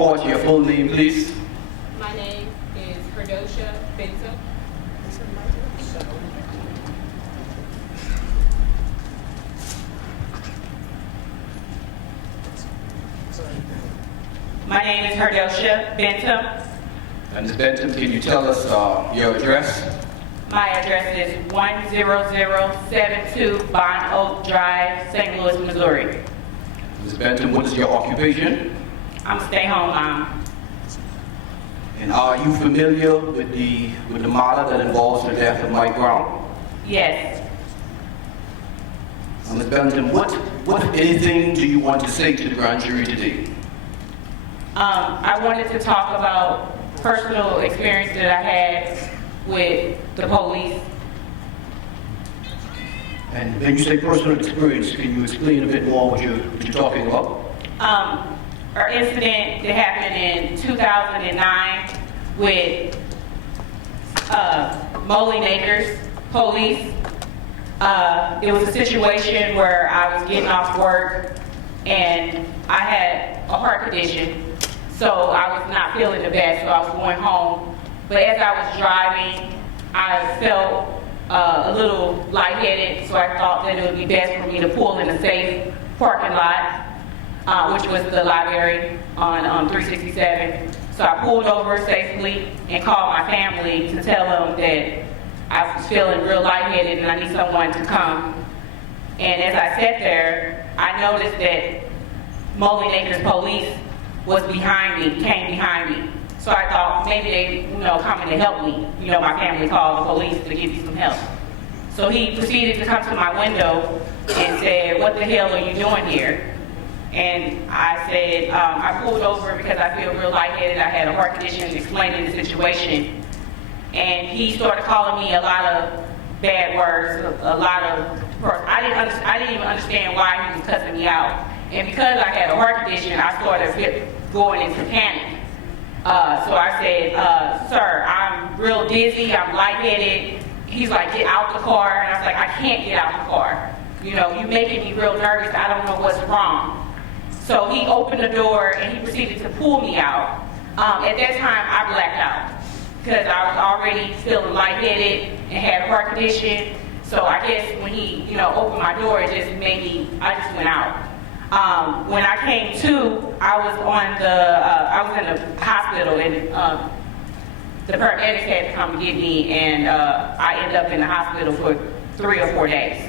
Court, your full name, please. My name is Ferguson. My name is Ferguson Bentham. And Ms. Bentham, can you tell us your address? My address is 10072 Bond Oak Drive, St. Louis, Missouri. Ms. Bentham, what is your occupation? I'm a stay-home mom. And are you familiar with the matter that involves the death of Mike Brown? Yes. Ms. Bentham, what if anything do you want to say to the grand jury today? I wanted to talk about personal experience that I had with the police. And when you say personal experience, can you explain a bit more what you're talking about? Our incident that happened in 2009 with Molly Nakers police. It was a situation where I was getting off work and I had a heart condition, so I was not feeling the best, so I was going home. But as I was driving, I felt a little lightheaded, so I thought that it would be best for me to pull in a safe parking lot, which was the library on 367. So I pulled over safely and called my family to tell them that I was feeling real lightheaded and I need someone to come. And as I sat there, I noticed that Molly Nakers police was behind me, came behind me. So I thought maybe they, coming to help me. My family called the police to give me some help. So he proceeded to come to my window and said, "What the hell are you doing here?" And I said, I pulled over because I feel real lightheaded. I had a heart condition, explaining the situation. And he started calling me a lot of bad words, a lot of, I didn't even understand why he was cussing me out. And because I had a heart condition, I started going into panic. So I said, "Sir, I'm real dizzy, I'm lightheaded." He's like, "Get out the car." And I was like, "I can't get out the car. You're making me real nervous, I don't know what's wrong." So he opened the door and he proceeded to pull me out. At that time, I blacked out because I was already feeling lightheaded and had a heart condition. So I guess when he, opened my door, it just made me, I just went out. When I came to, I was in the hospital and the paramedics had to come get me, and I ended up in the hospital for 3 or 4 days.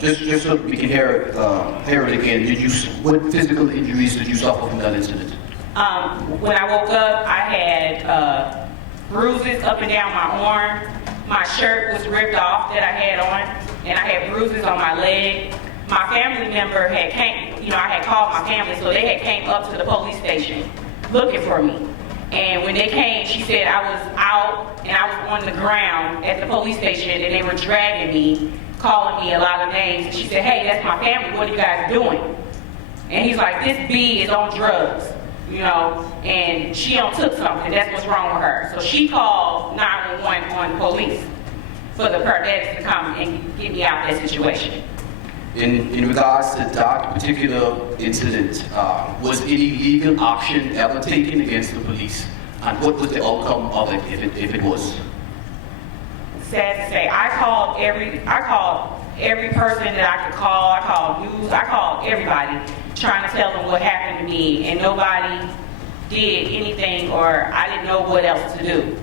Just so we can hear it again, what physical injuries did you suffer from that incident? When I woke up, I had bruises up and down my arm. My shirt was ripped off that I had on, and I had bruises on my leg. My family member had came, I had called my family, so they had came up to the police station looking for me. And when they came, she said I was out and I was on the ground at the police station and they were dragging me, calling me a lot of names. And she said, "Hey, that's my family, what are you guys doing?" And he's like, "This B is on drugs, and she took something, that's what's wrong with her." So she called 911 on police for the paramedics to come and get me out of that situation. In regards to that particular incident, was any legal action ever taken against the police? And what was the outcome of it, if it was? Sad to say, I called every person that I could call. I called news, I called everybody trying to tell them what happened to me, and nobody did anything, or I didn't know what else to do.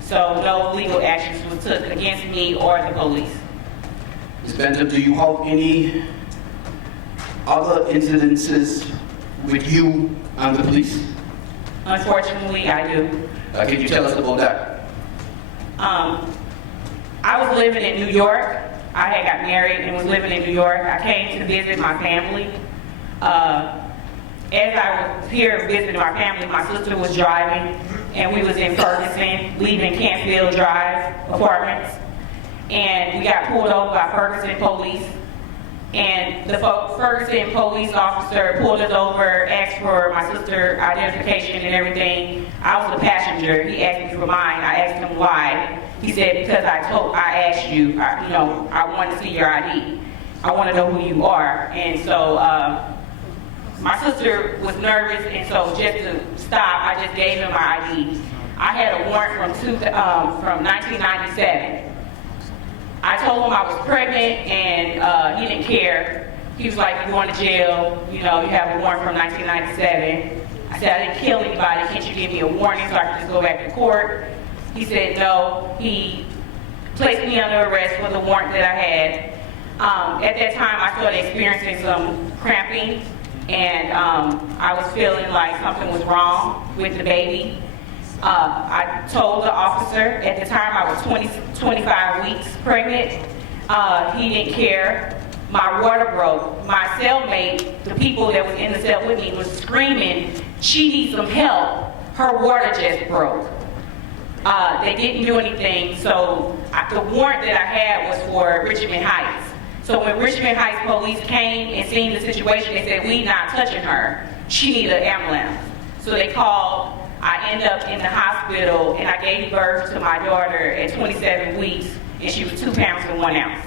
So no legal actions was took against me or the police. Ms. Bentham, do you have any other incidences with you and the police? Unfortunately, I do. Can you tell us about that? I was living in New York. I had got married and was living in New York. I came to visit my family. As I was here visiting my family, my sister was driving, and we was in Ferguson, leaving Canfield Drive Apartments. And we got pulled over by Ferguson police. And the Ferguson police officer pulled us over, asked for my sister's identification and everything. I was the passenger. He asked me for mine. I asked him why. He said, "Because I asked you, I want to see your ID. I want to know who you are." And so My sister was nervous, and so just to stop, I just gave him my ID. I had a warrant from 1997. I told him I was pregnant, and he didn't care. He was like, "You're going to jail. You know, you have a warrant from 1997." I said, "I didn't kill anybody. Can't you give me a warning so I can just go back to court?" He said no. He placed me under arrest for the warrant that I had. At that time, I started experiencing some cramping, and I was feeling like something was wrong with the baby. I told the officer, at the time I was 25 weeks pregnant. He didn't care. My water broke. My cellmate, the people that was in the cell with me, was screaming, "She needs some help. Her water just broke." They didn't do anything, so the warrant that I had was for Richmond Heights. So when Richmond Heights police came and seen the situation, they said, "We not touching her. She need an ambulance." So they called. I ended up in the hospital, and I gave birth to my daughter at 27 weeks, and she was 2 pounds and 1 ounce.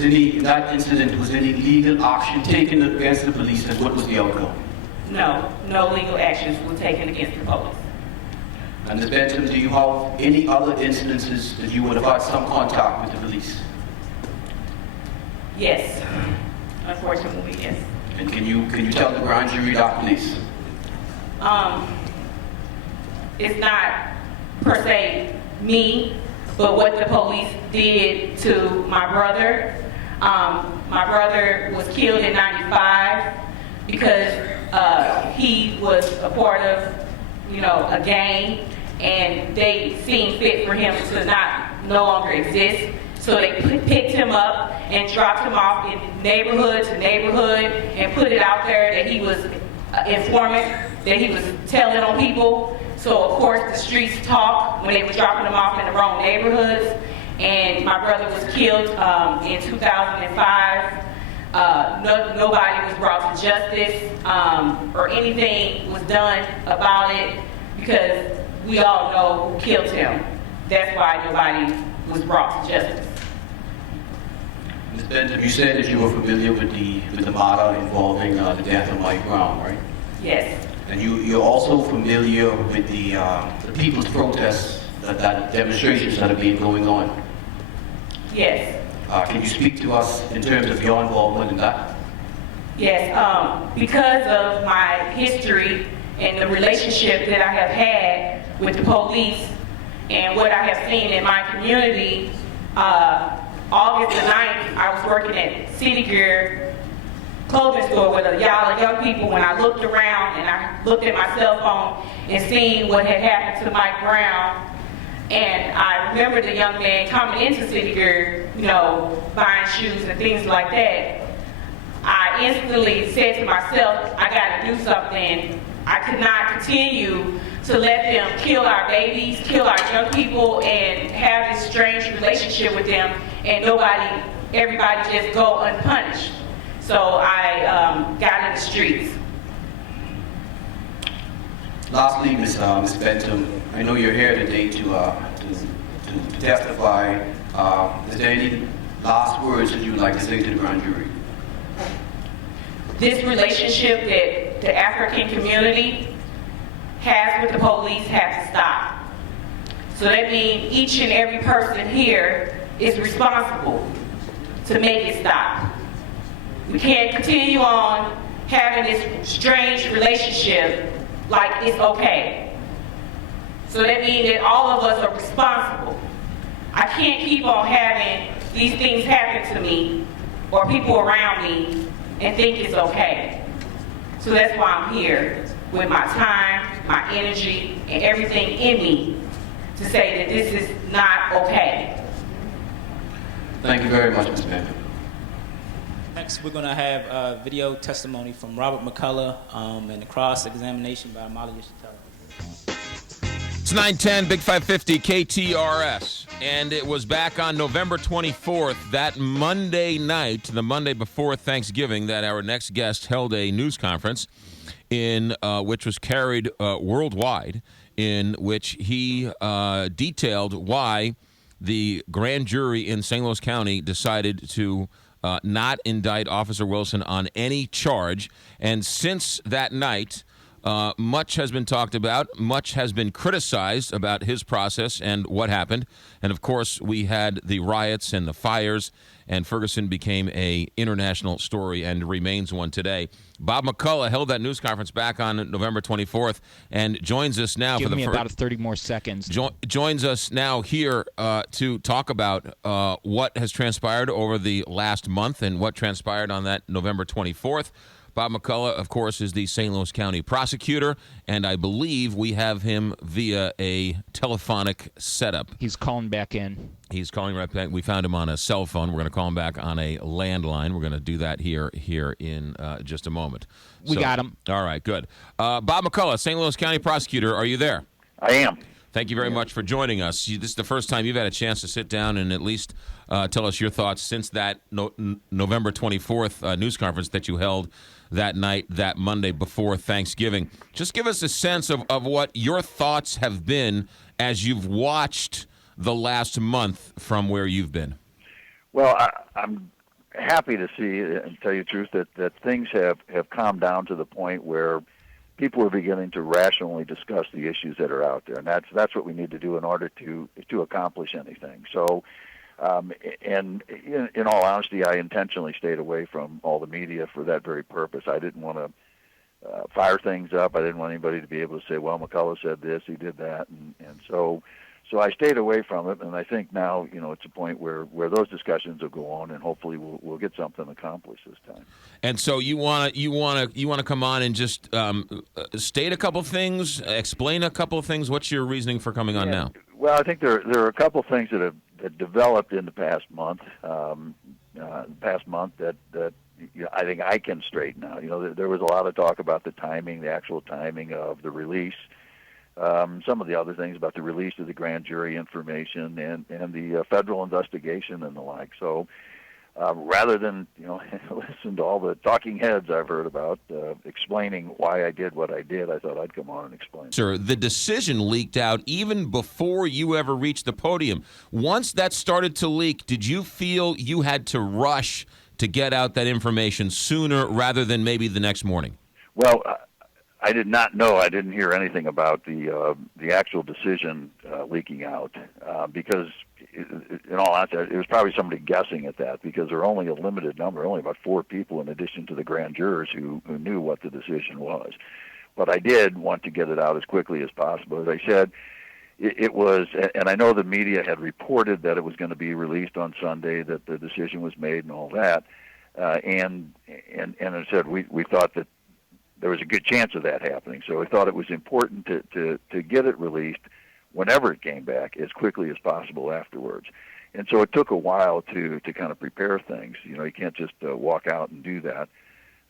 In that incident, was any legal action taken against the police, and what was the outcome? No legal actions were taken against the police. And Ms. Benton, do you have any other incidences that you would have had some contact with the police? Yes, unfortunately, yes. And can you tell the grand jury that, please? It's not per se me, but what the police did to my brother. My brother was killed in '95 because he was a part of, a gang, and they seen fit for him to no longer exist. So they picked him up and dropped him off in neighborhood to neighborhood and put it out there that he was an informant, that he was telling on people. So of course the streets talk when they were dropping him off in the wrong neighborhoods. And my brother was killed in 2005. Nobody was brought to justice or anything was done about it because we all know who killed him. That's why nobody was brought to justice. Ms. Benton, you said that you were familiar with the matter involving the death of Mike Brown, right? Yes. And you're also familiar with the people's protests, that demonstrations that have been going on? Yes. Can you speak to us in terms of your involvement in that? Yes. Because of my history and the relationship that I have had with the police and what I have seen in my community, August the 9th, I was working at City Gear clothing store with a y'all of young people. When I looked around and I looked at my cell phone and seen what had happened to Mike Brown, and I remember the young man coming into City Gear, buying shoes and things like that. I instantly said to myself, I gotta do something. I could not continue to let them kill our babies, kill our young people, and have this strange relationship with them, and everybody just go unpunished. So I got in the streets. Lastly, Ms. Benton, I know you're here today to testify. Is there any last words that you would like to say to the grand jury? This relationship that the African community has with the police has to stop. So that means each and every person here is responsible to make it stop. We can't continue on having this strange relationship like it's okay. So that means that all of us are responsible. I can't keep on having these things happen to me or people around me and think it's okay. So that's why I'm here with my time, my energy, and everything in me to say that this is not okay. Thank you very much, Ms. Benton. Next, we're going to have a video testimony from Robert McCullough and a cross-examination by Molly Yeshitela. It's 910, Big 550, KTRS. And it was back on November 24th, that Monday night, the Monday before Thanksgiving, that our next guest held a news conference in which was carried worldwide, in which he detailed why the grand jury in St. Louis County decided to not indict Officer Wilson on any charge. And since that night, much has been talked about, much has been criticized about his process and what happened. And, of course, we had the riots and the fires, and Ferguson became a international story and remains one today. Bob McCullough held that news conference back on November 24th and joins us now. Give me about 30 more seconds. Joins us now here to talk about what has transpired over the last month and what transpired on that November 24th. Bob McCullough, of course, is the St. Louis County prosecutor, and I believe we have him via a telephonic setup. He's calling back in. He's calling right back. We found him on a cell phone. We're going to call him back on a landline. We're going to do that here in just a moment. We got him. All right, good. Bob McCullough, St. Louis County prosecutor, are you there? I am. Thank you very much for joining us. This is the first time you've had a chance to sit down and at least tell us your thoughts since that November 24th news conference that you held that night, that Monday before Thanksgiving. Just give us a sense of what your thoughts have been as you've watched the last month from where you've been. Well, I'm happy to see, and tell you the truth, that things have calmed down to the point where people are beginning to rationally discuss the issues that are out there, and that's what we need to do in order to accomplish anything. So, and in all honesty, I intentionally stayed away from all the media for that very purpose. I didn't want to fire things up. I didn't want anybody to be able to say, well, McCullough said this, he did that, and so I stayed away from it, and I think now, it's a point where those discussions will go on, and hopefully we'll get something accomplished this time. And so you want to come on and just state a couple things, explain a couple of things. What's your reasoning for coming on now? Well, I think there are a couple of things that have developed in the past month. That I think I can straighten out. There was a lot of talk about the timing, the actual timing of the release. Some of the other things about the release of the grand jury information and the federal investigation and the like. So rather than listen to all the talking heads I've heard about explaining why I did what I did, I thought I'd come on and explain. Sir, the decision leaked out even before you ever reached the podium. Once that started to leak, did you feel you had to rush to get out that information sooner rather than maybe the next morning? Well, I did not know. I didn't hear anything about the actual decision leaking out because, in all honesty, it was probably somebody guessing at that because there are only a limited number, only about 4 people in addition to the grand jurors who knew what the decision was. But I did want to get it out as quickly as possible. As I said, it was, and I know the media had reported that it was going to be released on Sunday, that the decision was made and all that, and I said we thought that there was a good chance of that happening. So I thought it was important to get it released whenever it came back as quickly as possible afterwards. And so it took a while to kind of prepare things. You can't just walk out and do that.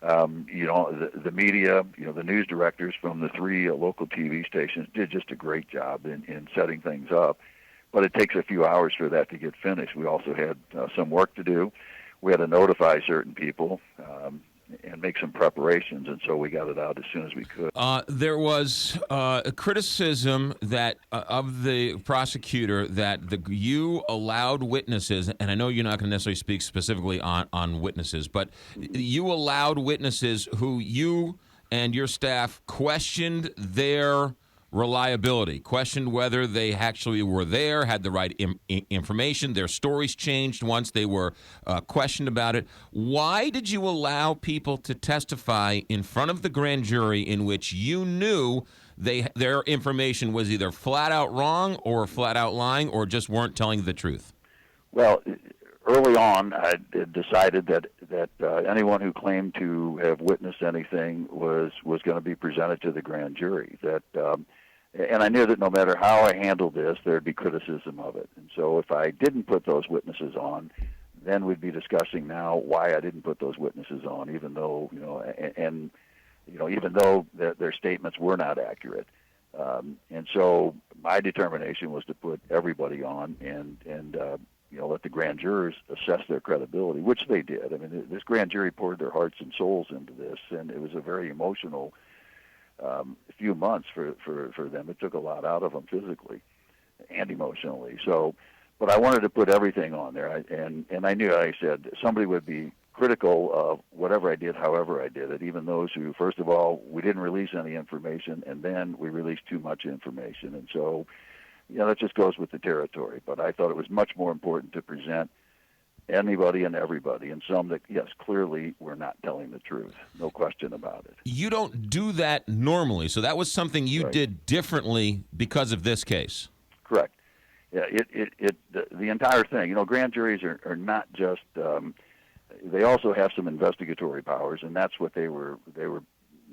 The media, the news directors from the 3 local TV stations did just a great job in setting things up. But it takes a few hours for that to get finished. We also had some work to do. We had to notify certain people and make some preparations, and so we got it out as soon as we could. There was a criticism that of the prosecutor that you allowed witnesses, and I know you're not going to necessarily speak specifically on witnesses, but you allowed witnesses who you and your staff questioned their reliability, questioned whether they actually were there, had the right information. Their stories changed once they were questioned about it. Why did you allow people to testify in front of the grand jury in which you knew their information was either flat out wrong or flat out lying or just weren't telling the truth? Well, early on, I decided that anyone who claimed to have witnessed anything was going to be presented to the grand jury. And I knew that no matter how I handled this, there'd be criticism of it. And so if I didn't put those witnesses on, then we'd be discussing now why I didn't put those witnesses on, even though, even though their statements were not accurate. And so my determination was to put everybody on and let the grand jurors assess their credibility, which they did. I mean, this grand jury poured their hearts and souls into this, and it was a very emotional few months for them. It took a lot out of them physically and emotionally. So, but I wanted to put everything on there. And I knew, I said, somebody would be critical of whatever I did, however I did it, even those who, first of all, we didn't release any information, and then we released too much information. And so, that just goes with the territory. But I thought it was much more important to present anybody and everybody, and some that, yes, clearly were not telling the truth. No question about it. You don't do that normally, so that was something you did differently because of this case. Correct. Yeah, the entire thing. Grand juries are not just. They also have some investigatory powers, and that's what they were.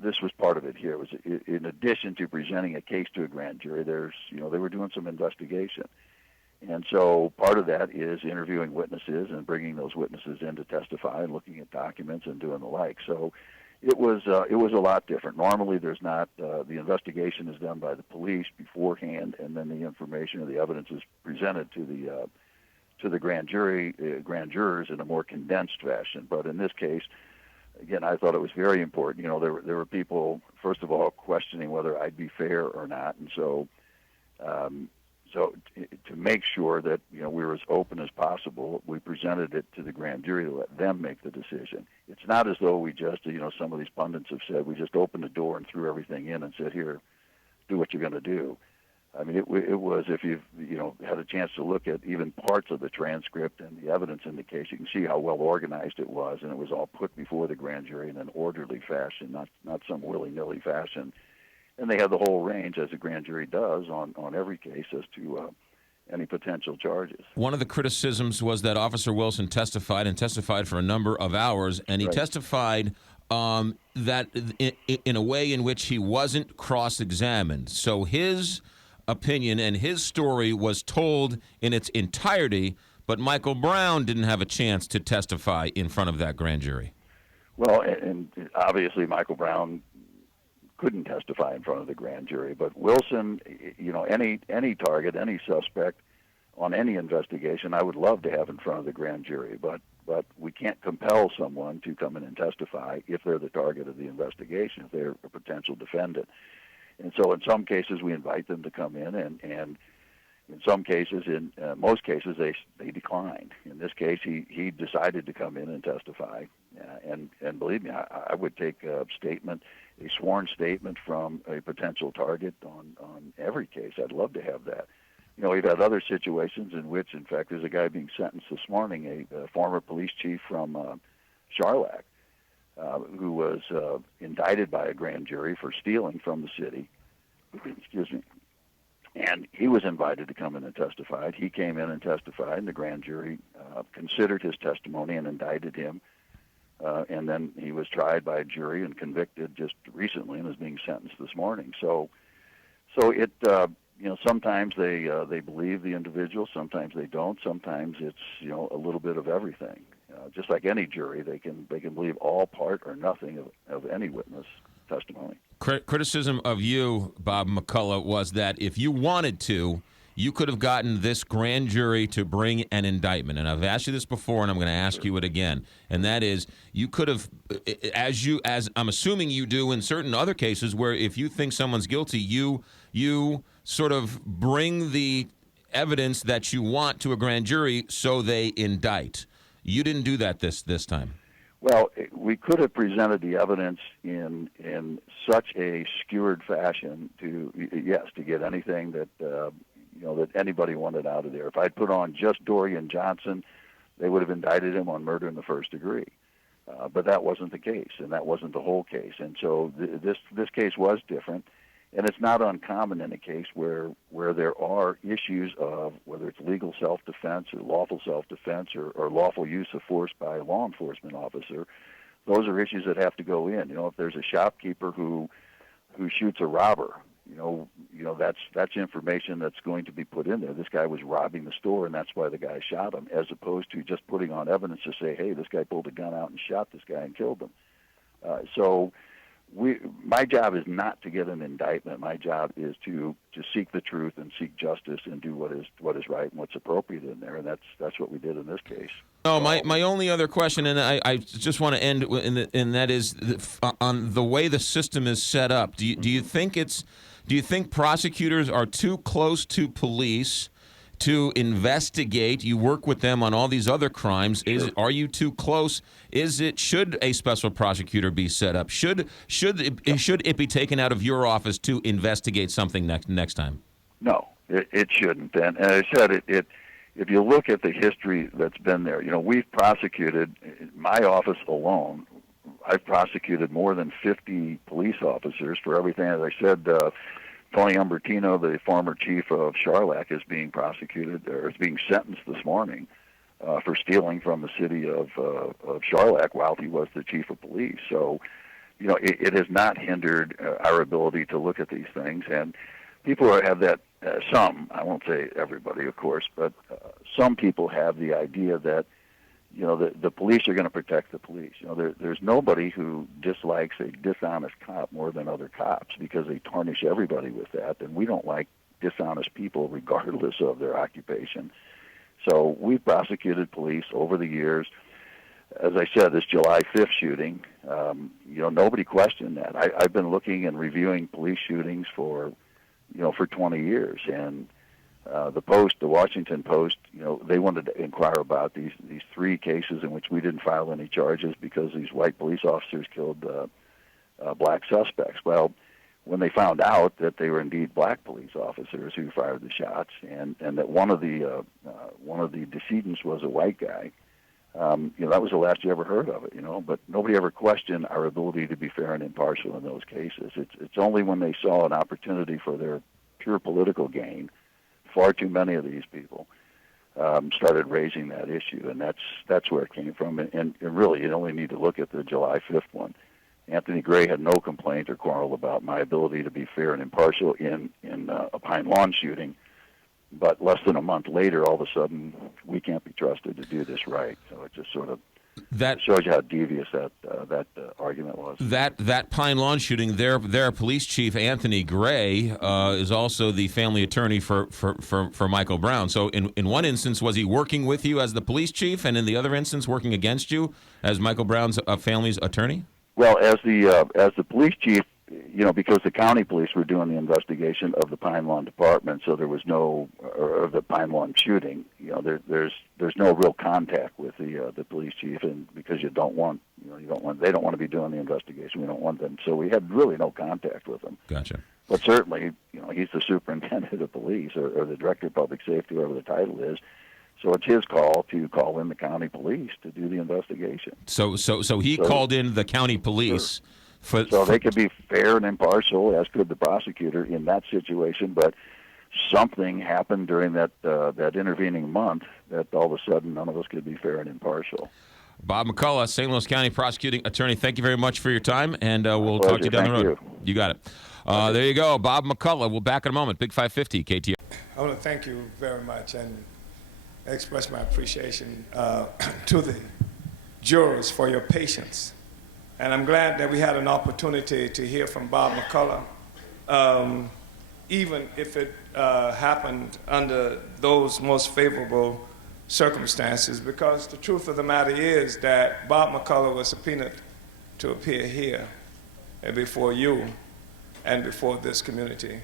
This was part of it here. It was in addition to presenting a case to a grand jury. They were doing some investigation, and so part of that is interviewing witnesses and bringing those witnesses in to testify and looking at documents and doing the like. So it was a lot different. Normally, there's not. The investigation is done by the police beforehand, and then the information or the evidence is presented to the grand jurors in a more condensed fashion. But in this case, again, I thought it was very important. There were people, first of all, questioning whether I'd be fair or not, and so to make sure that we were as open as possible, we presented it to the grand jury to let them make the decision. It's not as though we just, some of these pundits have said, we just opened the door and threw everything in and said, here, do what you're going to do. I mean, it was, if you've had a chance to look at even parts of the transcript and the evidence in the case, you can see how well organized it was, and it was all put before the grand jury in an orderly fashion, not some willy-nilly fashion. And they had the whole range, as a grand jury does, on every case as to any potential charges. One of the criticisms was that Officer Wilson testified for a number of hours, and he testified that in a way in which he wasn't cross-examined. So his opinion and his story was told in its entirety, but Michael Brown didn't have a chance to testify in front of that grand jury. Well, and obviously Michael Brown couldn't testify in front of the grand jury, but Wilson, any target, any suspect on any investigation, I would love to have in front of the grand jury, but we can't compel someone to come in and testify if they're the target of the investigation, if they're a potential defendant. And so in some cases, we invite them to come in, and in some cases, in most cases, they declined. In this case, he decided to come in and testify. And believe me, I would take a sworn statement from a potential target on every case. I'd love to have that. We've had other situations in which, in fact, there's a guy being sentenced this morning, a former police chief from Charlotte, who was indicted by a grand jury for stealing from the city. Excuse me. And he was invited to come in and testify. He came in and testified, and the grand jury considered his testimony and indicted him. And then he was tried by a jury and convicted just recently and is being sentenced this morning. So it, sometimes they believe the individual, sometimes they don't. Sometimes it's a little bit of everything. Just like any jury, they can believe all, part, or nothing of any witness testimony. Criticism of you, Bob McCullough, was that if you wanted to, you could have gotten this grand jury to bring an indictment. And I've asked you this before, and I'm going to ask you it again. And that is, you could have, as I'm assuming you do in certain other cases, where if you think someone's guilty, you sort of bring the evidence that you want to a grand jury so they indict. You didn't do that this time. Well, we could have presented the evidence in such a skewered fashion to get anything that that anybody wanted out of there. If I'd put on just Dorian Johnson, they would have indicted him on murder in the first degree. But that wasn't the case, and that wasn't the whole case. And so this case was different. And it's not uncommon in a case where there are issues of whether it's legal self-defense or lawful self-defense or lawful use of force by a law enforcement officer. Those are issues that have to go in. If there's a shopkeeper who shoots a robber, that's information that's going to be put in there. This guy was robbing the store, and that's why the guy shot him, as opposed to just putting on evidence to say, hey, this guy pulled a gun out and shot this guy and killed him. My job is not to get an indictment. My job is to seek the truth and seek justice and do what is right and what's appropriate in there, and that's what we did in this case. Oh, my only other question, and I just want to end, and that is on the way the system is set up. Do you think prosecutors are too close to police to investigate. You work with them on all these other crimes. Are you too close? Should a special prosecutor be set up? Should it be taken out of your office to investigate something next time? No, it shouldn't. And as I said, if you look at the history that's been there, we've prosecuted, my office alone, I've prosecuted more than 50 police officers for everything. As I said, Tony Umbertino, the former chief of Charlotte, is being prosecuted, or is being sentenced this morning for stealing from the city of Charlotte while he was the chief of police. So, it has not hindered our ability to look at these things. And people have that, some, I won't say everybody, of course, but some people have the idea that, the police are going to protect the police. There's nobody who dislikes a dishonest cop more than other cops because they tarnish everybody with that, and we don't like dishonest people regardless of their occupation. So we've prosecuted police over the years. As I said, this July 5th shooting, nobody questioned that. I've been looking and reviewing police shootings for 20 years, and the Washington Post, they wanted to inquire about these 3 cases in which we didn't file any charges because these white police officers killed black suspects. Well, when they found out that they were indeed black police officers who fired the shots, and that one of the decedents was a white guy, that was the last you ever heard of it. But nobody ever questioned our ability to be fair and impartial in those cases. It's only when they saw an opportunity for their pure political gain. Far too many of these people started raising that issue, and that's where it came from. And really, you only need to look at the July 5th one. Anthony Gray had no complaint or quarrel about my ability to be fair and impartial in a Pine Lawn shooting, but less than a month later, all of a sudden, we can't be trusted to do this right. So it just sort of shows you how devious that argument was. That Pine Lawn shooting, their police chief, Anthony Gray, is also the family attorney for Michael Brown. So in one instance, was he working with you as the police chief, and in the other instance, working against you as Michael Brown's family's attorney? Well, as the police chief, because the county police were doing the investigation of the Pine Lawn department, so there was or the Pine Lawn shooting. There's no real contact with the police chief, and because they don't want to be doing the investigation. We don't want them, so we had really no contact with them. Gotcha. But certainly, he's the superintendent of police or the director of public safety, whatever the title is. So it's his call to call in the county police to do the investigation. So he called in the county police. Sure. So they could be fair and impartial, as could the prosecutor in that situation, but something happened during that intervening month that all of a sudden none of us could be fair and impartial. Bob McCullough, St. Louis County Prosecuting Attorney, thank you very much for your time, and we'll talk to you down the road. You got it. There you go, Bob McCullough. We'll back in a moment. Big 550, KTR. I want to thank you very much and express my appreciation to the jurors for your patience. And I'm glad that we had an opportunity to hear from Bob McCullough, even if it happened under those most favorable circumstances, because the truth of the matter is that Bob McCullough was subpoenaed to appear here and before you and before this community.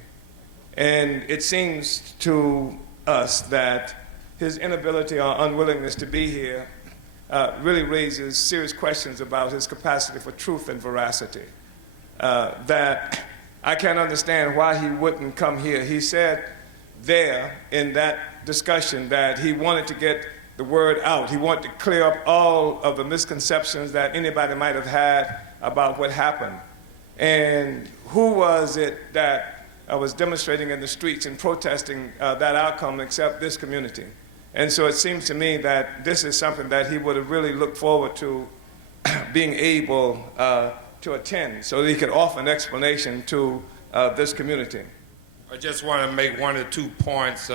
And it seems to us that his inability or unwillingness to be here really raises serious questions about his capacity for truth and veracity. That I can't understand why he wouldn't come here. He said there in that discussion that he wanted to get the word out. He wanted to clear up all of the misconceptions that anybody might have had about what happened. And who was it that was demonstrating in the streets and protesting that outcome except this community? And so it seems to me that this is something that he would have really looked forward to being able to attend so that he could offer an explanation to this community. I just want to make 1 or 2 points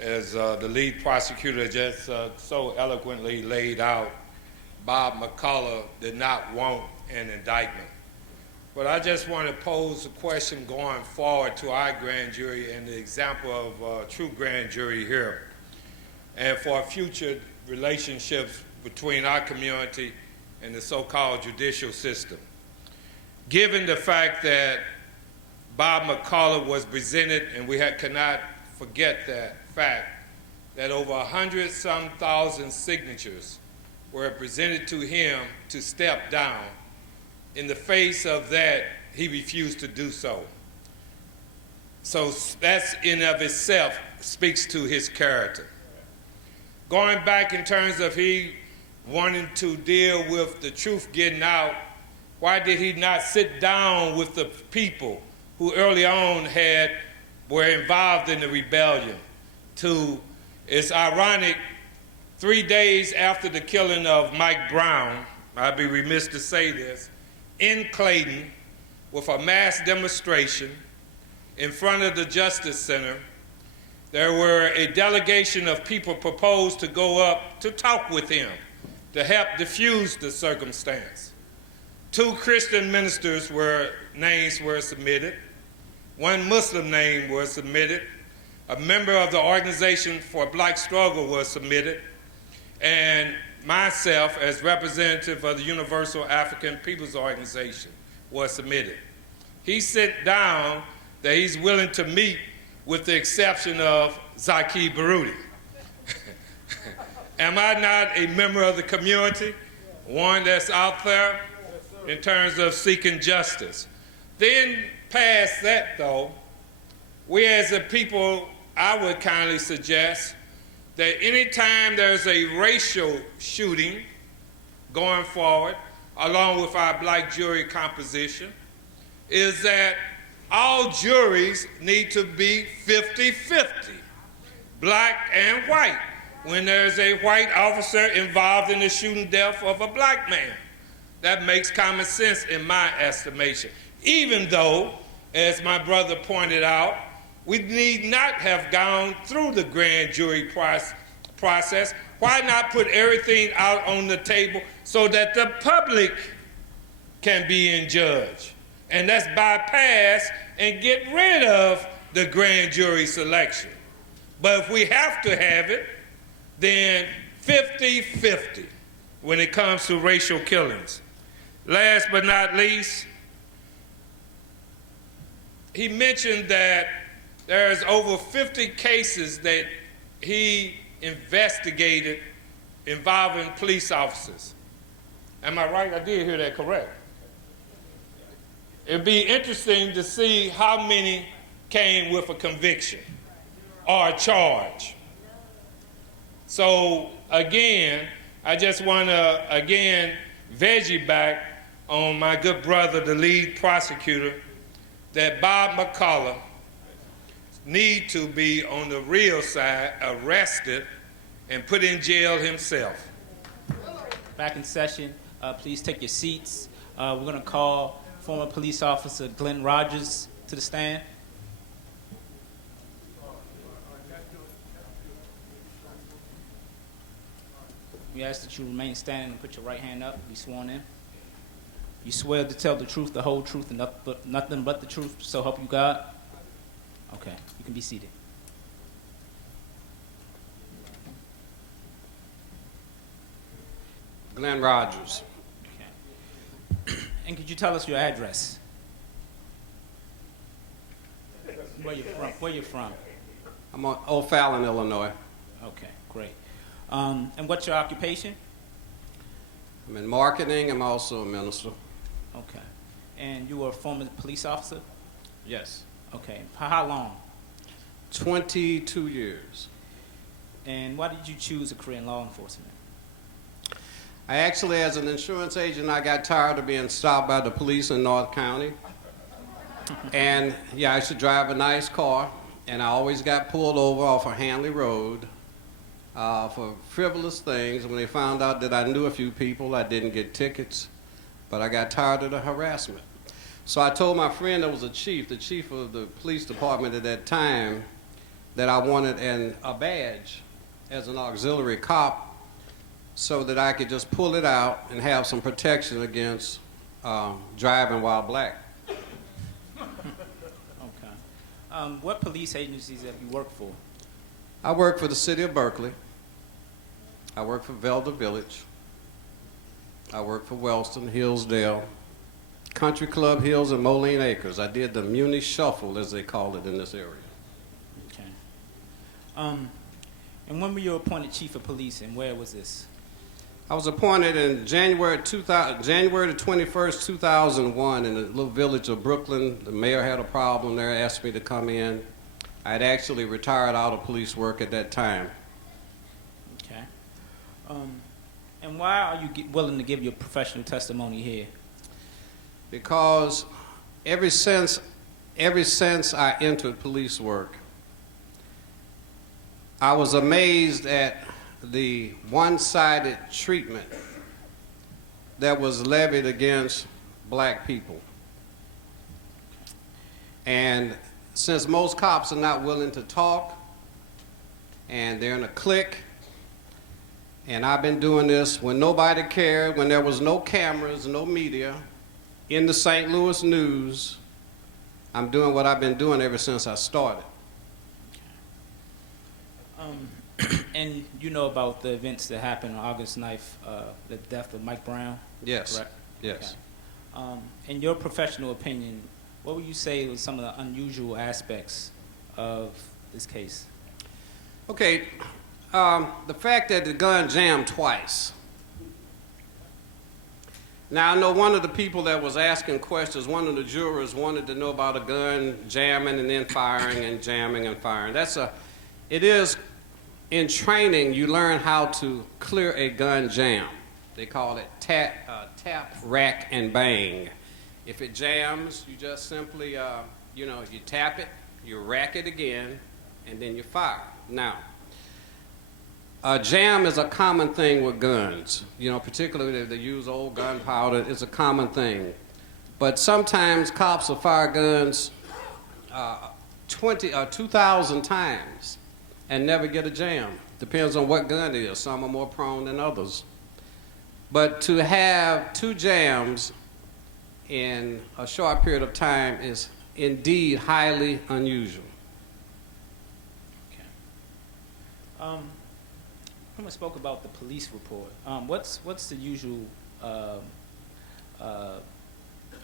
as the lead prosecutor just so eloquently laid out. Bob McCullough did not want an indictment. But I just want to pose a question going forward to our grand jury and the example of a true grand jury here, and for future relationships between our community and the so-called judicial system. Given the fact that Bob McCullough was presented, and we cannot forget that fact, that over 100-some thousand signatures were presented to him to step down. In the face of that, he refused to do so. So that's in of itself speaks to his character. Going back in terms of he wanting to deal with the truth getting out, why did he not sit down with the people who early on were involved in the rebellion? It's ironic, 3 days after the killing of Mike Brown, I'd be remiss to say this, in Clayton, with a mass demonstration in front of the Justice Center, there were a delegation of people proposed to go up to talk with him, to help diffuse the circumstance. 2 Christian ministers names were submitted. 1 Muslim name was submitted. A member of the Organization for Black Struggle was submitted. And myself, as representative of the Universal African People's Organization, was submitted. He sent down that he's willing to meet with the exception of Zaki Baruti. Am I not a member of the community? One that's out there in terms of seeking justice. Then past that though, we as a people, I would kindly suggest that anytime there's a racial shooting going forward, along with our black jury composition, is that all juries need to be 50-50, black and white, when there's a white officer involved in the shooting death of a black man. That makes common sense in my estimation. Even though, as my brother pointed out, we need not have gone through the grand jury process. Why not put everything out on the table so that the public can be in judge? And let's bypass and get rid of the grand jury selection. But if we have to have it, then 50-50 when it comes to racial killings. Last but not least, he mentioned that there's over 50 cases that he investigated involving police officers. Am I right? I did hear that correct. It'd be interesting to see how many came with a conviction or a charge. So again, I just want to veggie back on my good brother, the lead prosecutor, that Bob McCullough need to be on the real side, arrested and put in jail himself. Back in session, please take your seats. We're going to call former police officer Glenn Rogers to the stand. We ask that you remain standing and put your right hand up. Be sworn in. You swear to tell the truth, the whole truth, and nothing but the truth, so help you God? Okay, you can be seated. Glenn Rogers. Okay. And could you tell us your address? Where you from? Where you from? I'm on O'Fallon, Illinois. Okay, great. And what's your occupation? I'm in marketing. I'm also a minister. Okay. And you were a former police officer? Yes. Okay. For how long? 22 years. And why did you choose a career in law enforcement? I actually, as an insurance agent, I got tired of being stopped by the police in North County. And yeah, I used to drive a nice car, and I always got pulled over off of Hanley Road for frivolous things. When they found out that I knew a few people, I didn't get tickets, but I got tired of the harassment. So I told my friend that was the chief of the police department at that time, that I wanted a badge as an auxiliary cop so that I could just pull it out and have some protection against driving while black. Okay. What police agencies have you worked for? I work for the city of Berkeley. I work for Velda Village. I work for Wellston, Hillsdale, Country Club Hills, and Moline Acres. I did the Muni Shuffle, as they call it in this area. Okay. And when were you appointed chief of police, and where was this? I was appointed in January 21st, 2001, in a little village of Brooklyn. The mayor had a problem there, asked me to come in. I had actually retired out of police work at that time. Okay. And why are you willing to give your professional testimony here? Because ever since I entered police work, I was amazed at the one-sided treatment that was levied against black people. And since most cops are not willing to talk, and they're in a clique, and I've been doing this when nobody cared, when there was no cameras, no media, in the St. Louis News, I'm doing what I've been doing ever since I started. And you know about the events that happened on August 9th, the death of Mike Brown? Yes. Correct? Yes. Okay. In your professional opinion, what would you say was some of the unusual aspects of this case? Okay, the fact that the gun jammed twice. Now, I know one of the people that was asking questions, one of the jurors wanted to know about a gun jamming and then firing and jamming and firing. It is, in training, you learn how to clear a gun jam. They call it tap, rack, and bang. If it jams, you just simply, you tap it, you rack it again, and then you fire. Now, a jam is a common thing with guns. Particularly if they use old gunpowder, it's a common thing. But sometimes cops will fire guns 20 or 2,000 times and never get a jam. Depends on what gun it is. Some are more prone than others. But to have 2 jams in a short period of time is indeed highly unusual. Okay. Someone spoke about the police report. What's the usual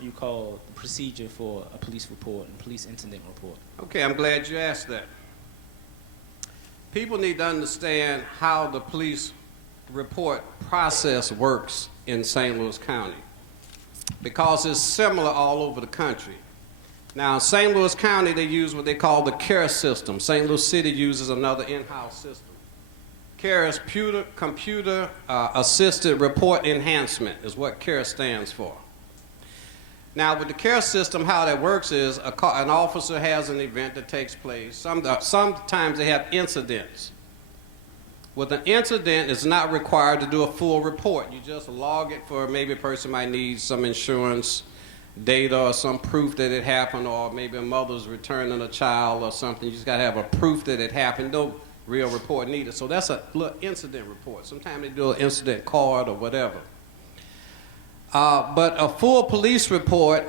you call the procedure for a police report and police incident report? Okay, I'm glad you asked that. People need to understand how the police report process works in St. Louis County, because it's similar all over the country. Now, in St. Louis County, they use what they call the Cary system. St. Louis City uses another in-house system. Cary is computer assisted report enhancement is what Cary stands for. Now, with the Cary system, how that works is an officer has an event that takes place. Sometimes they have incidents. With an incident, it's not required to do a full report. You just log it for maybe a person might need some insurance data or some proof that it happened, or maybe a mother's returning a child or something. You just got to have a proof that it happened. No real report needed. So that's a little incident report. Sometimes they do an incident card or whatever. But a full police report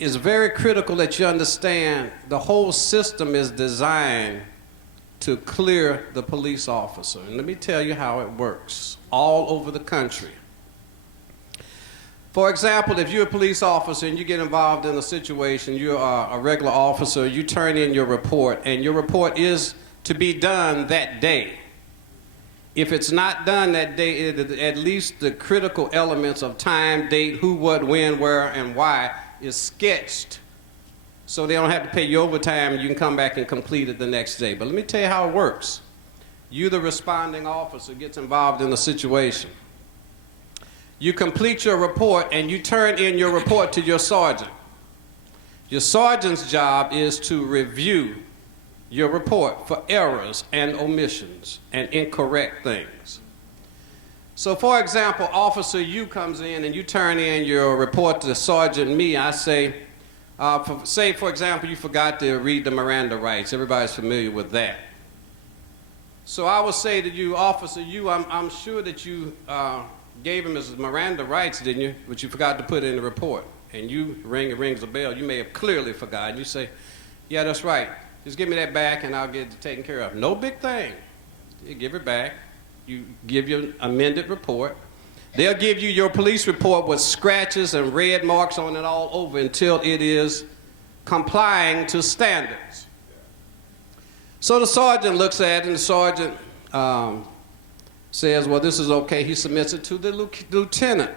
is very critical that you understand the whole system is designed to clear the police officer. And let me tell you how it works all over the country. For example, if you're a police officer and you get involved in a situation, you're a regular officer, you turn in your report, and your report is to be done that day. If it's not done that day, at least the critical elements of time, date, who, what, when, where, and why is sketched, so they don't have to pay you overtime. You can come back and complete it the next day. But let me tell you how it works. You, the responding officer, gets involved in the situation. You complete your report, and you turn in your report to your sergeant. Your sergeant's job is to review your report for errors and omissions and incorrect things. So, for example, Officer U comes in and you turn in your report to Sergeant Me. I say, say, for example, you forgot to read the Miranda rights. Everybody's familiar with that. So I will say to you, Officer U, I'm sure that you gave him his Miranda rights, didn't you? But you forgot to put it in the report. And it rings a bell. You may have clearly forgotten. You say, yeah, that's right. Just give me that back and I'll get it taken care of. No big thing. You give it back. You give your amended report. They'll give you your police report with scratches and red marks on it all over until it is complying to standards. So the sergeant looks at it, and the sergeant says, well, this is okay. He submits it to the lieutenant.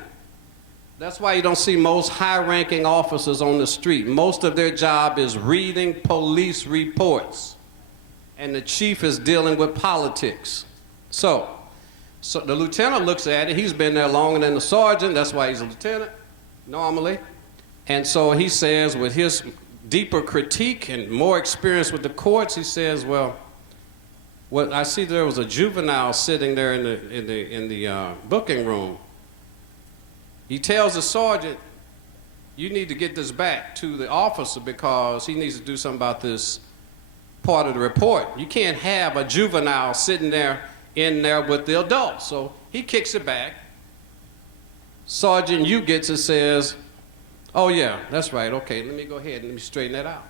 That's why you don't see most high-ranking officers on the street. Most of their job is reading police reports, and the chief is dealing with politics. So the lieutenant looks at it. He's been there longer than the sergeant. That's why he's a lieutenant, normally. And so he says, with his deeper critique and more experience with the courts, he says, well, I see there was a juvenile sitting there in the booking room. He tells the sergeant, you need to get this back to the officer because he needs to do something about this part of the report. You can't have a juvenile sitting there in there with the adults. So he kicks it back. Sergeant Yu gets it, says, oh yeah, that's right, okay, let me go ahead and let me straighten that out.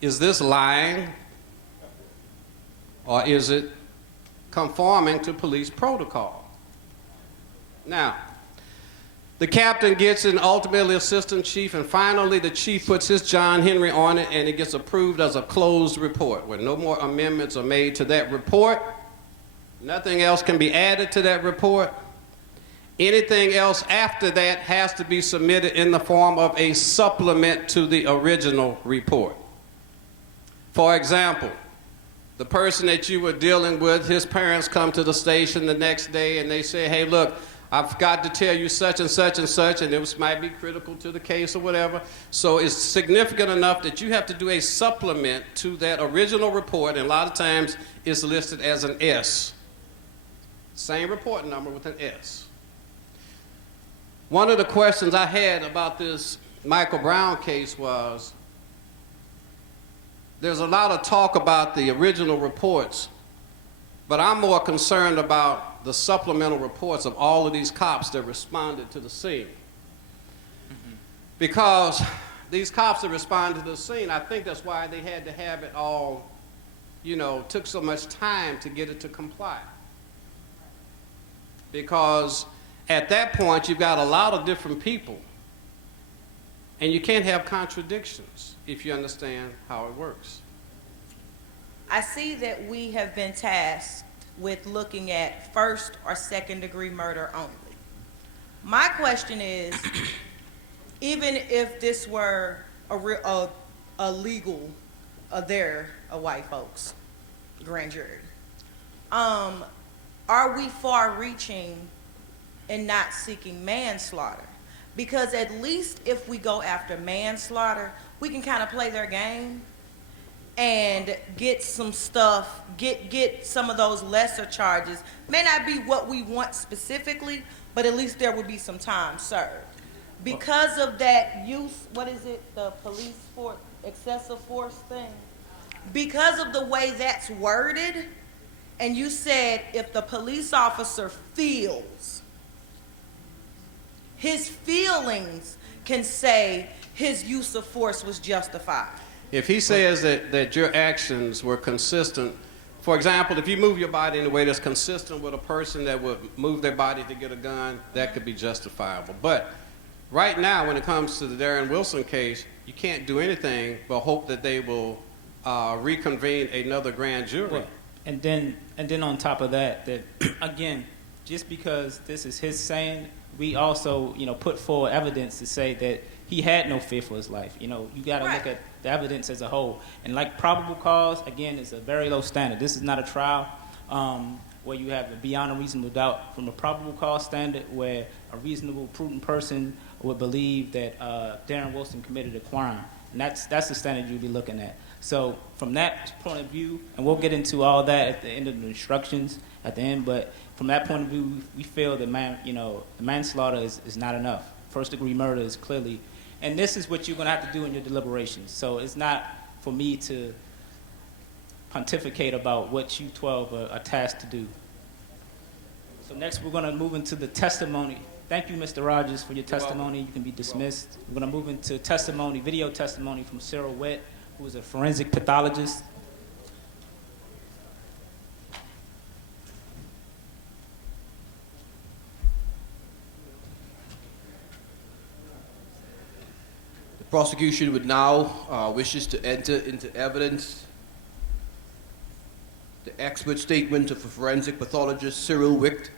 Is this lying? Or is it conforming to police protocol? Now, the captain gets it, and ultimately assistant chief, and finally the chief puts his John Henry on it, and it gets approved as a closed report, where no more amendments are made to that report. Nothing else can be added to that report. Anything else after that has to be submitted in the form of a supplement to the original report. For example, the person that you were dealing with, his parents come to the station the next day and they say, hey, look, I've got to tell you such and such and such, and it might be critical to the case or whatever. So it's significant enough that you have to do a supplement to that original report, and a lot of times it's listed as an S. Same report number with an S. One of the questions I had about this Michael Brown case was, there's a lot of talk about the original reports, but I'm more concerned about the supplemental reports of all of these cops that responded to the scene. Because these cops that responded to the scene, I think that's why they had to have it all, took so much time to get it to comply. Because at that point, you've got a lot of different people, and you can't have contradictions if you understand how it works. I see that we have been tasked with looking at first or second degree murder only. My question is, even if this were a legal, they're a white folks grand jury, are we far reaching in not seeking manslaughter? Because at least if we go after manslaughter, we can kind of play their game and get some stuff, get some of those lesser charges. May not be what we want specifically, but at least there would be some time served. Because of that use, what is it, the police force, excessive force thing? Because of the way that's worded, and you said if the police officer feels, his feelings can say his use of force was justified. If he says that your actions were consistent, for example, if you move your body in a way that's consistent with a person that would move their body to get a gun, that could be justifiable. But right now, when it comes to the Darren Wilson case, you can't do anything but hope that they will reconvene another grand jury. Well, and then on top of that, again, just because this is his saying, we also, put forward evidence to say that he had no fear for his life. You got to look at the evidence as a whole. And like probable cause, again, is a very low standard. This is not a trial where you have a beyond a reasonable doubt. From a probable cause standard, where a reasonable, prudent person would believe that Darren Wilson committed a crime. And that's the standard you'll be looking at. So from that point of view, and we'll get into all that at the end of the instructions at the end, but from that point of view, we feel that manslaughter is not enough. First degree murder is clearly, and this is what you're going to have to do in your deliberations. So it's not for me to pontificate about what you 12 are tasked to do. So next we're going to move into the testimony. Thank you, Mr. Rogers, for your testimony. You can be dismissed. We're going to move into testimony, video testimony from Sarah Wett, who is a forensic pathologist. The prosecution would now wishes to enter into evidence the expert statement of a forensic pathologist, Cyril Wicht.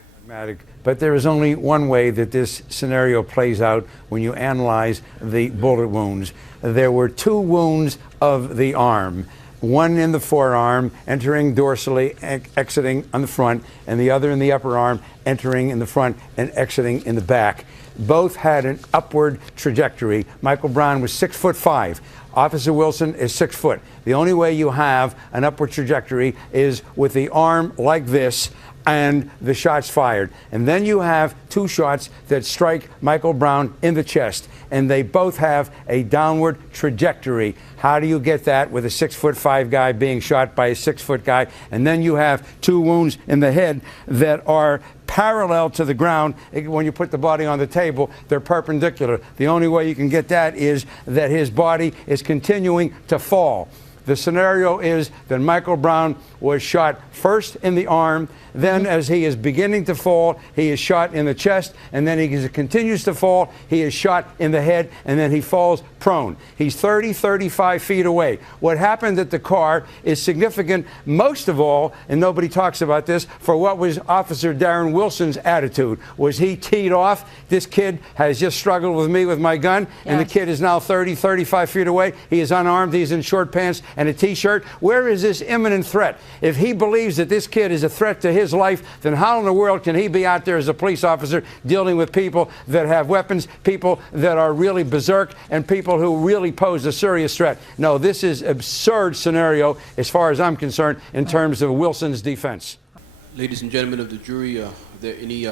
But there is only one way that this scenario plays out when you analyze the bullet wounds. There were 2 wounds of the arm, one in the forearm, entering dorsally, exiting on the front, and the other in the upper arm, entering in the front and exiting in the back. Both had an upward trajectory. Michael Brown was 6'5". Officer Wilson is 6 foot. The only way you have an upward trajectory is with the arm like this and the shots fired. And then you have 2 shots that strike Michael Brown in the chest, and they both have a downward trajectory. How do you get that with a 6'5" guy being shot by a 6 foot guy? And then you have 2 wounds in the head that are parallel to the ground. When you put the body on the table, they're perpendicular. The only way you can get that is that his body is continuing to fall. The scenario is that Michael Brown was shot first in the arm, then as he is beginning to fall, he is shot in the chest, and then he continues to fall, he is shot in the head, and then he falls prone. He's 35 feet away. What happened at the car is significant, most of all, and nobody talks about this, for what was Officer Darren Wilson's attitude. Was he teed off? This kid has just struggled with me with my gun, and the kid is now 35 feet away. He is unarmed, he's in short pants and a t-shirt. Where is this imminent threat? If he believes that this kid is a threat to his life, then how in the world can he be out there as a police officer dealing with people that have weapons, people that are really berserk, and people who really pose a serious threat? No, this is absurd scenario as far as I'm concerned in terms of Wilson's defense. Ladies and gentlemen of the jury, are there any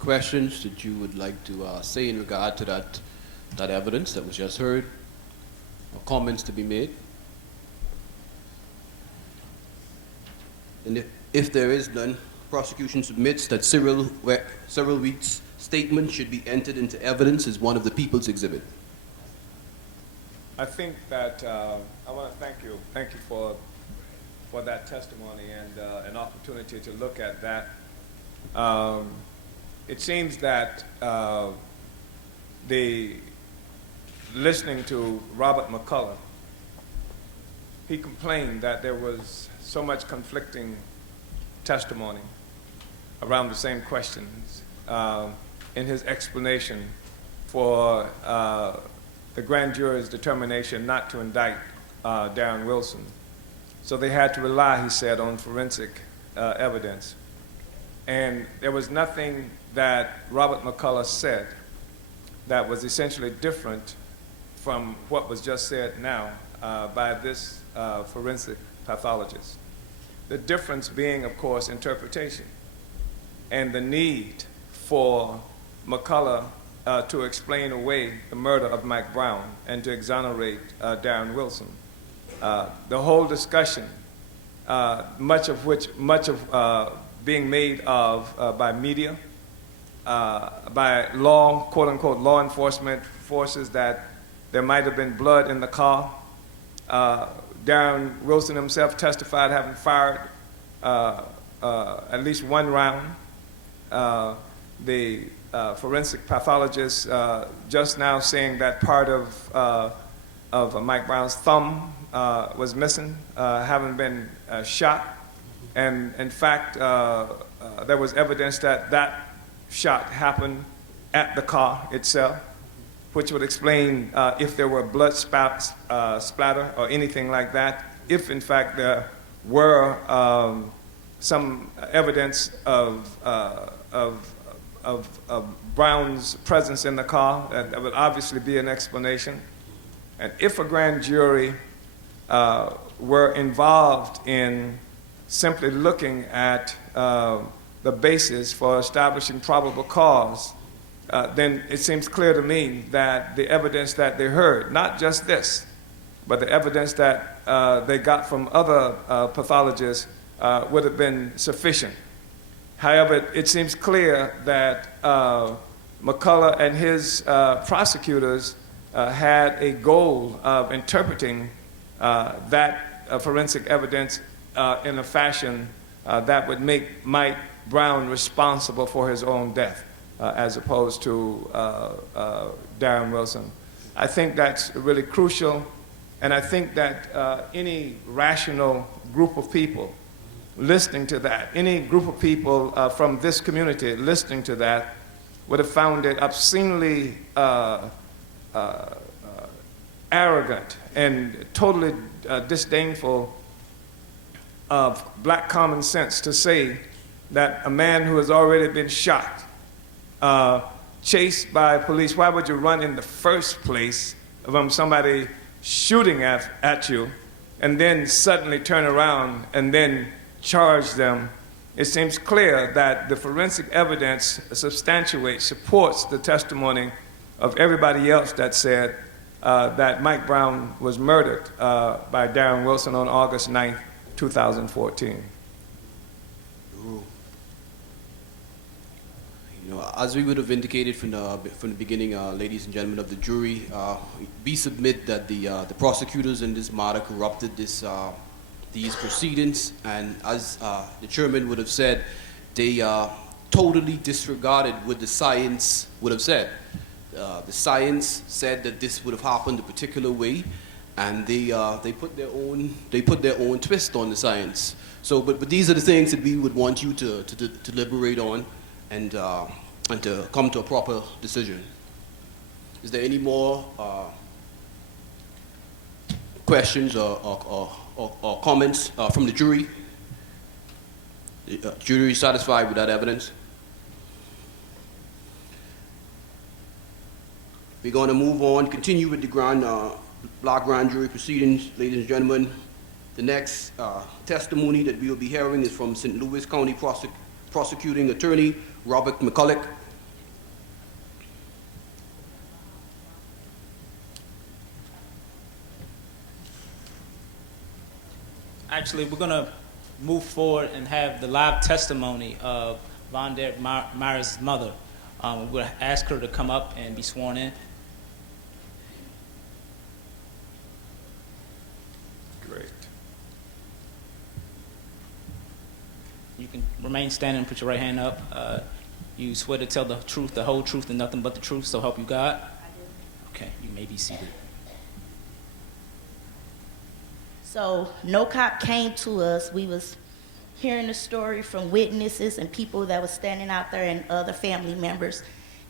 questions that you would like to say in regard to that evidence that was just heard, or comments to be made? And if there is none, prosecution submits that Cyril Wicht's statement should be entered into evidence as one of the People's Exhibit. I think that I want to thank you. Thank you for that testimony and an opportunity to look at that. It seems that listening to Robert McCullough, he complained that there was so much conflicting testimony around the same questions in his explanation for the grand jury's determination not to indict Darren Wilson. So they had to rely, he said, on forensic evidence. And there was nothing that Robert McCullough said that was essentially different from what was just said now by this forensic pathologist. The difference being, of course, interpretation and the need for McCullough to explain away the murder of Mike Brown and to exonerate Darren Wilson. The whole discussion, much of being made of by media, by law, quote unquote, law enforcement forces, that there might have been blood in the car. Darren Wilson himself testified having fired at least 1 round. The forensic pathologist just now saying that part of Mike Brown's thumb was missing, having been shot. And in fact, there was evidence that that shot happened at the car itself, which would explain if there were blood splatter or anything like that, if in fact there were some evidence of Brown's presence in the car. That would obviously be an explanation. And if a grand jury were involved in simply looking at the basis for establishing probable cause, then it seems clear to me that the evidence that they heard, not just this, but the evidence that they got from other pathologists would have been sufficient. However, it seems clear that McCullough and his prosecutors had a goal of interpreting that forensic evidence in a fashion that would make Mike Brown responsible for his own death, as opposed to Darren Wilson. I think that's really crucial, and I think that any rational group of people listening to that, any group of people from this community listening to that would have found it obscenely arrogant and totally disdainful of black common sense to say that a man who has already been shot, chased by police, why would you run in the first place from somebody shooting at you and then suddenly turn around and then charge them? It seems clear that the forensic evidence supports the testimony of everybody else that said that Mike Brown was murdered by Darren Wilson on August 9th, 2014. You know, as we would have indicated from the beginning, ladies and gentlemen of the jury, we submit that the prosecutors in this matter corrupted these proceedings, and as the chairman would have said, they totally disregarded what the science would have said. The science said that this would have happened a particular way, and they put their own twist on the science. So, but these are the things that we would want you to deliberate on, and to come to a proper decision. Is there any more questions or comments from the jury? The jury is satisfied with that evidence? We're going to move on, continue with the block grand jury proceedings, ladies and gentlemen. The next testimony that we will be hearing is from St. Louis County Prosecuting Attorney Robert McCulloch. Actually, we're going to move forward and have the live testimony of Vonderit Myers' mother. We're going to ask her to come up and be sworn in. Great. You can remain standing and put your right hand up. You swear to tell the truth, the whole truth, and nothing but the truth, so help you God? I do. Okay, you may be seated. So no cop came to us. We was hearing the story from witnesses and people that were standing out there and other family members.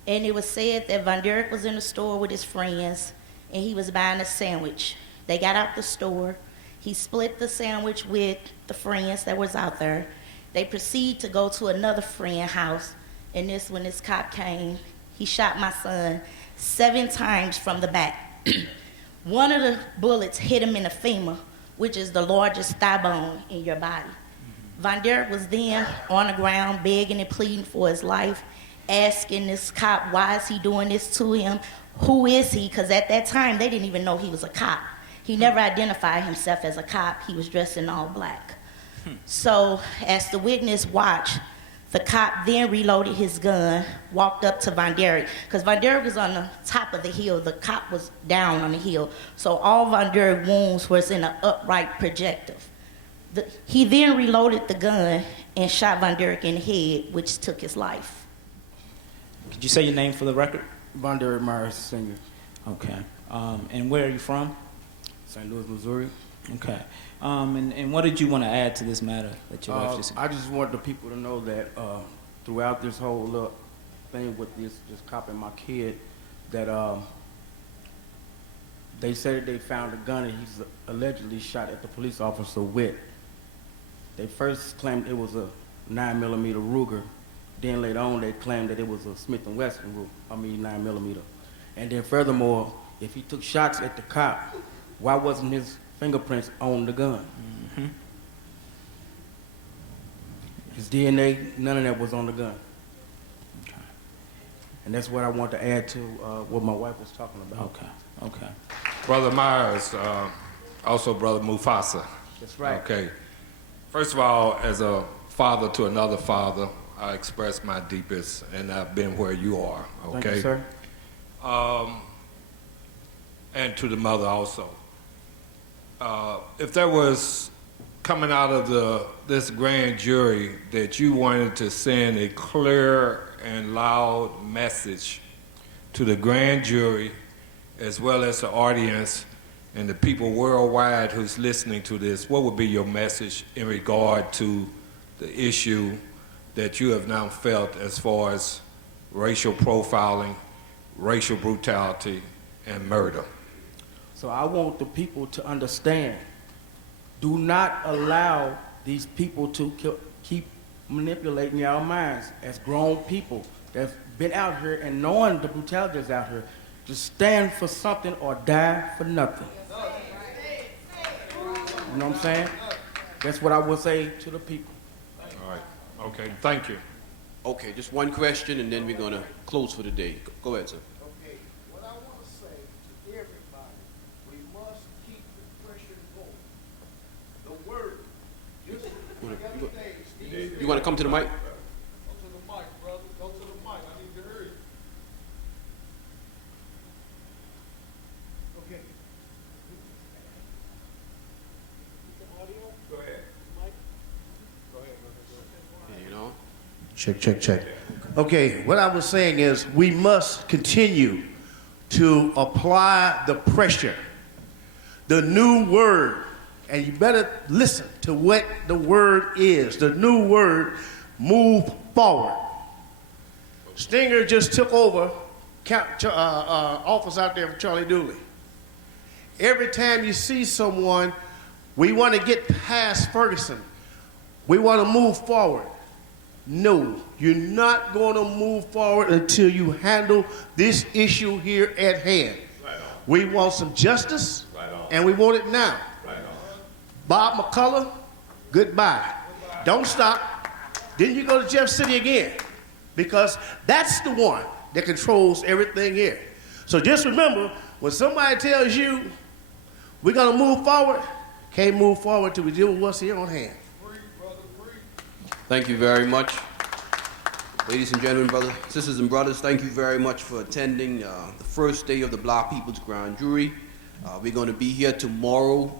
And it was said that Vonderit was in the store with his friends and he was buying a sandwich. They got out the store. He split the sandwich with the friends that was out there. They proceeded to go to another friend's house. And when this cop came, he shot my son 7 times from the back. One of the bullets hit him in the femur, which is the largest thigh bone in your body. Vonderit was then on the ground begging and pleading for his life, asking this cop, why is he doing this to him? Who is he? Because at that time, they didn't even know he was a cop. He never identified himself as a cop. He was dressed in all black. So as the witness watched, the cop then reloaded his gun, walked up to Vonderit, because Vonderit was on the top of the hill. The cop was down on the hill. So all Vonderit wounds was in an upright projective. He then reloaded the gun and shot Vonderit in the head, which took his life. Could you say your name for the record? Vonderit Myers Sr. Okay. And where are you from? St. Louis, Missouri. Okay. And what did you want to add to this matter that your wife just... I just want the people to know that throughout this whole thing with this cop and my kid, that they said they found a gun and he's allegedly shot at the police officer with. They first claimed it was a 9mm Ruger. Then later on they claimed that it was a Smith & Wesson 9mm. And then furthermore, if he took shots at the cop, why wasn't his fingerprints on the gun? Mm-hmm. His DNA, none of that was on the gun. Okay. And that's what I want to add to what my wife was talking about. Okay. Brother Myers, also Brother Mufasa. That's right. Okay. First of all, as a father to another father, I express my deepest, and I've been where you are. Okay. Thank you, sir. And to the mother also. If there was coming out of this grand jury that you wanted to send a clear and loud message to the grand jury as well as the audience and the people worldwide who's listening to this, what would be your message in regard to the issue that you have now felt as far as racial profiling, racial brutality, and murder. So I want the people to understand, do not allow these people to keep manipulating our minds as grown people that's been out here and knowing the brutality that's out here. Just stand for something or die for nothing. You know what I'm saying? That's what I would say to the people. All right. Okay. Thank you. Okay, just one question, and then we're going to close for the day. Go ahead, sir. Okay, what I want to say to everybody, we must keep the pressure going. The word, just You want to come to the mic? Go to the mic, brother. Go to the mic. I need to hear you. Okay. Audio? Go ahead. Mic? Go ahead, brother. You know? Check, check, check. Okay, what I was saying is we must continue to apply the pressure, the new word, and you better listen to what the word is. The new word, move forward. Stinger just took over office out there for Charlie Dooley. Every time you see someone, we want to get past Ferguson. We want to move forward. No, you're not going to move forward until you handle this issue here at hand. Right on. We want some justice, right on, and we want it now. Right on. Bob McCullough, goodbye. Don't stop. Then you go to Jeff City again, because that's the one that controls everything here. So just remember, when somebody tells you we're going to move forward, can't move forward till we deal with what's here on hand. Thank you very much. Ladies and gentlemen, brothers, sisters and brothers, thank you very much for attending the first day of the Black People's Grand Jury. We're going to be here tomorrow,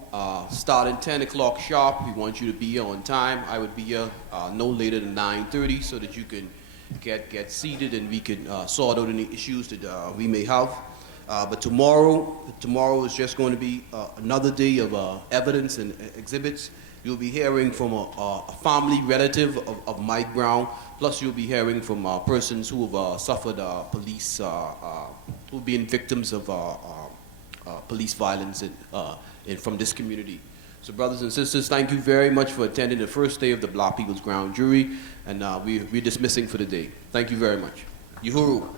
starting 10 o'clock sharp. We want you to be here on time. I would be here no later than 9:30 so that you can get seated and we can sort out any issues that we may have. But tomorrow is just going to be another day of evidence and exhibits. You'll be hearing from a family relative of Mike Brown, plus you'll be hearing from persons who have suffered police, who've been victims of police violence from this community. So brothers and sisters, thank you very much for attending the first day of the Black People's Grand Jury, and we're dismissing for the day. Thank you very much. Uhuru.